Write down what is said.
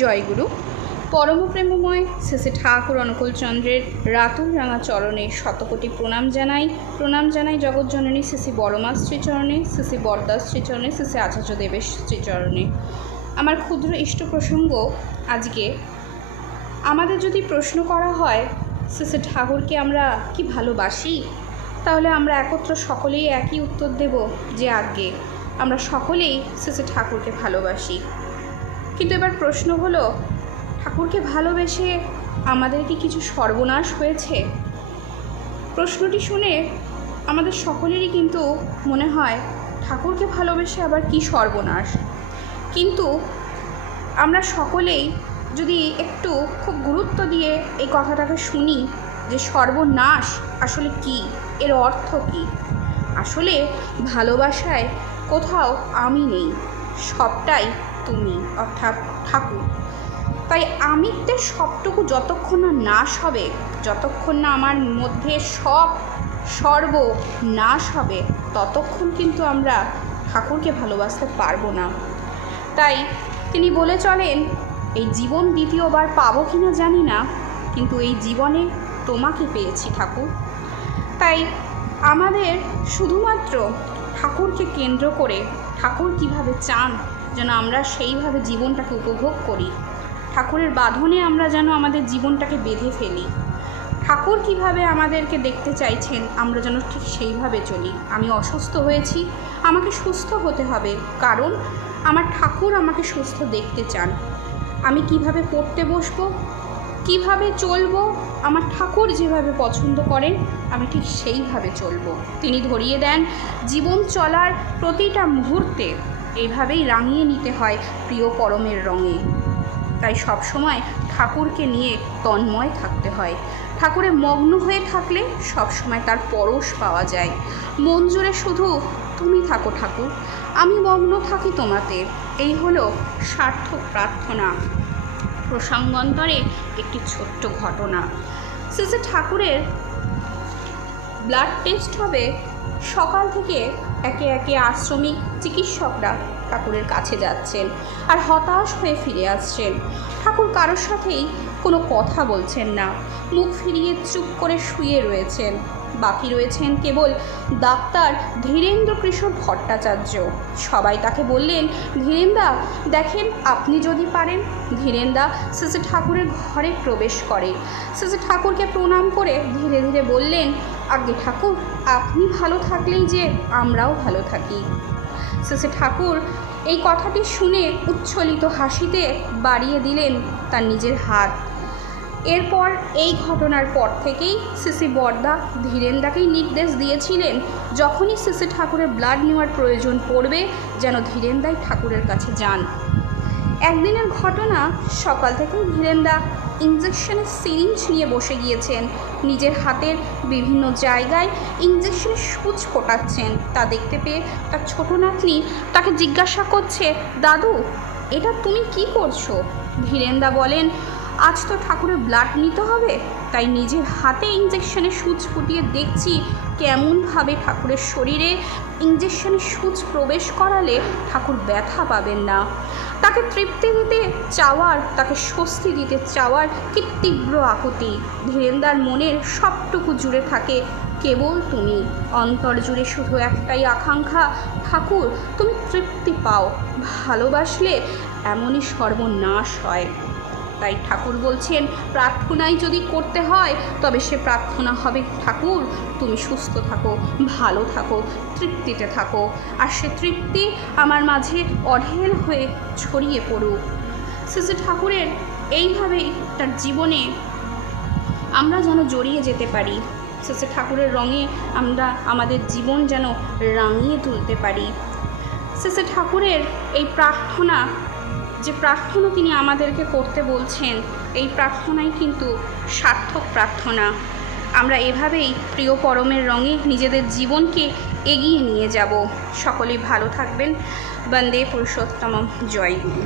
জয়গুরু। পরম প্রেমময় শ্রী ঠাকুর অনুকূলচন্দ্রের রাতুল রাঙা চরণে শতকোটি প্রণাম জানাই জগৎজননী শ্রী বড়মা শ্রীচরণে, শ্রী বরদাস শ্রীচরণে, শ্রী আচার্যদেবের শ্রীচরণে। আমার ক্ষুদ্র ইষ্ট প্রসঙ্গ আজকে, আমাদের যদি প্রশ্ন করা হয় শ্রী ঠাকুরকে আমরা কি ভালোবাসি, তাহলে আমরা একত্র সকলেই একই উত্তর দেব যে আজ্ঞে আমরা সকলেই শ্রী ঠাকুরকে ভালোবাসি। কিন্তু এবার প্রশ্ন হলো, ঠাকুরকে ভালোবেসে আমাদের কি কিছু সর্বনাশ হয়েছে? প্রশ্নটি শুনে আমাদের সকলেরই কিন্তু মনে হয় ঠাকুরকে ভালোবেসে আবার কি সর্বনাশ। কিন্তু আমরা সকলেই যদি একটু খুব গুরুত্ব দিয়ে এই কথাটাকে শুনি যে সর্বনাশ আসলে কি, এর অর্থ কি। আসলে ভালোবাসায় কোথাও আমি নেই, সবটাই তুমি অর্থাৎ ঠাকুর। তাই আমিত্বের সবটুকু যতক্ষণ না নাশ হবে, যতক্ষণ না আমার মধ্যে সর্ব নাশ হবে, ততক্ষণ কিন্তু আমরা ঠাকুরকে ভালোবাসতে পারবো না। তাই তিনি বলে চলেন, এই জীবন দ্বিতীয়বার পাবো কিনা জানি না, কিন্তু এই জীবনে তোমাকে পেয়েছি ঠাকুর। তাই আমাদের শুধুমাত্র ঠাকুরকে কেন্দ্র করে, ঠাকুর কিভাবে চান যেন আমরা সেইভাবে জীবনটাকে উপভোগ করি, ঠাকুরের বাঁধনে আমরা যেন আমাদের জীবনটাকে বেঁধে ফেলি। ঠাকুর কিভাবে আমাদেরকে দেখতে চাইছেন আমরা যেন ঠিক সেইভাবে চলি। আমি অসুস্থ হয়েছি, আমাকে সুস্থ হতে হবে, কারণ আমার ঠাকুর আমাকে সুস্থ দেখতে চান। আমি কিভাবে পড়তে বসবো, কিভাবে চলবো, আমার ঠাকুর যেভাবে পছন্দ করেন আমি ঠিক সেইভাবে চলবো। তিনি ধরিয়ে দেন জীবন চলার প্রতিটা মুহূর্তে এইভাবেই রাঙিয়ে নিতে হয় প্রিয় পরমের রঙে। তাই সবসময় ঠাকুরকে নিয়ে তন্ময় থাকতে হয়। ঠাকুরে মগ্ন হয়ে থাকলে সবসময় তার পরশ পাওয়া যায়। মন জুড়ে শুধু তুমি থাকো ঠাকুর, আমি মগ্ন থাকি তোমাতে, এই হলো সার্থক প্রার্থনা। প্রসঙ্গান্তরে একটি ছোট্ট ঘটনা, শ্রী ঠাকুরের ব্লাড টেস্ট হবে। সকাল থেকে একে একে আশ্রমিক চিকিৎসকরা ঠাকুরের কাছে যাচ্ছেন আর হতাশ হয়ে ফিরে আসছেন। ঠাকুর কারোর সাথেই কোনো কথা বলছেন না, মুখ ফিরিয়ে চুপ করে শুয়ে রয়েছেন। বাকি রয়েছেন কেবল ডাক্তার ধীরেন্দ্র কিশোর ভট্টাচার্য। সবাই তাকে বললেন, ধীরেন্দা দেখেন আপনি যদি পারেন। ধীরেন্দা শ্রী ঠাকুরের ঘরে প্রবেশ করে, শ্রী ঠাকুরকে প্রণাম করে ধীরে ধীরে বললেন, আজ্ঞে ঠাকুর আপনি ভালো থাকলেই যে আমরাও ভালো থাকি। শ্রী ঠাকুর এই কথাটি শুনে উচ্ছ্বলিত হাসিতে বাড়িয়ে দিলেন তার নিজের হাত। এরপর এই ঘটনার পর থেকেই শ্রী বরদা ধীরেন্দাকেই নির্দেশ দিয়েছিলেন, যখনই শ্রী ঠাকুরের ব্লাড নেওয়ার প্রয়োজন পড়বে যেন ধীরেন্দাই ঠাকুরের কাছে যান। একদিনের ঘটনা, সকাল থেকেই ধীরেন্দা ইঞ্জেকশনের সিরিঞ্জ নিয়ে বসে গিয়েছেন। নিজের হাতের বিভিন্ন জায়গায় ইঞ্জেকশনের সূচ ফোটাচ্ছেন। তা দেখতে পেয়ে তার ছোট নাতনি তাকে জিজ্ঞাসা করছে, দাদু এটা তুমি কি করছো? ধীরেন্দা বলেন, আজ তো ঠাকুরের ব্লাড নিতে হবে, তাই নিজের হাতে ইঞ্জেকশনের সূচ ফুটিয়ে দেখছি কেমনভাবে ঠাকুরের শরীরে ইঞ্জেকশনের সূচ প্রবেশ করালে ঠাকুর ব্যথা পাবেন না। তাকে তৃপ্তি দিতে চাওয়ার, তাকে স্বস্তি দিতে চাওয়ার কি তীব্র আকুতি। ধীরেন্দার মনের সবটুকু জুড়ে থাকে কেবল তুমি। অন্তর জুড়ে শুধু একটাই আকাঙ্ক্ষা, ঠাকুর তুমি তৃপ্তি পাও। ভালোবাসলে এমনই সর্বনাশ হয়। তাই ঠাকুর বলছেন, প্রার্থনাই যদি করতে হয় তবে সে প্রার্থনা হবে, ঠাকুর তুমি সুস্থ থাকো, ভালো থাকো, তৃপ্তিতে থাকো, আর সে তৃপ্তি আমার মাঝে অঢেল হয়ে ছড়িয়ে পড়ুক। শ্রী ঠাকুরের এইভাবেই তার জীবনে আমরা যেন জড়িয়ে যেতে পারি। শ্রী ঠাকুরের রঙে আমরা আমাদের জীবন যেন রাঙিয়ে তুলতে পারি। শ্রী ঠাকুরের এই প্রার্থনা, যে প্রার্থনা তিনি আমাদেরকে করতে বলছেন, এই প্রার্থনাই কিন্তু সার্থক প্রার্থনা। আমরা এভাবেই প্রিয় পরমের রঙে নিজেদের জীবনকে এগিয়ে নিয়ে যাব। সকলেই ভালো থাকবেন। বন্দে পুরুষোত্তমম। জয় গুরু।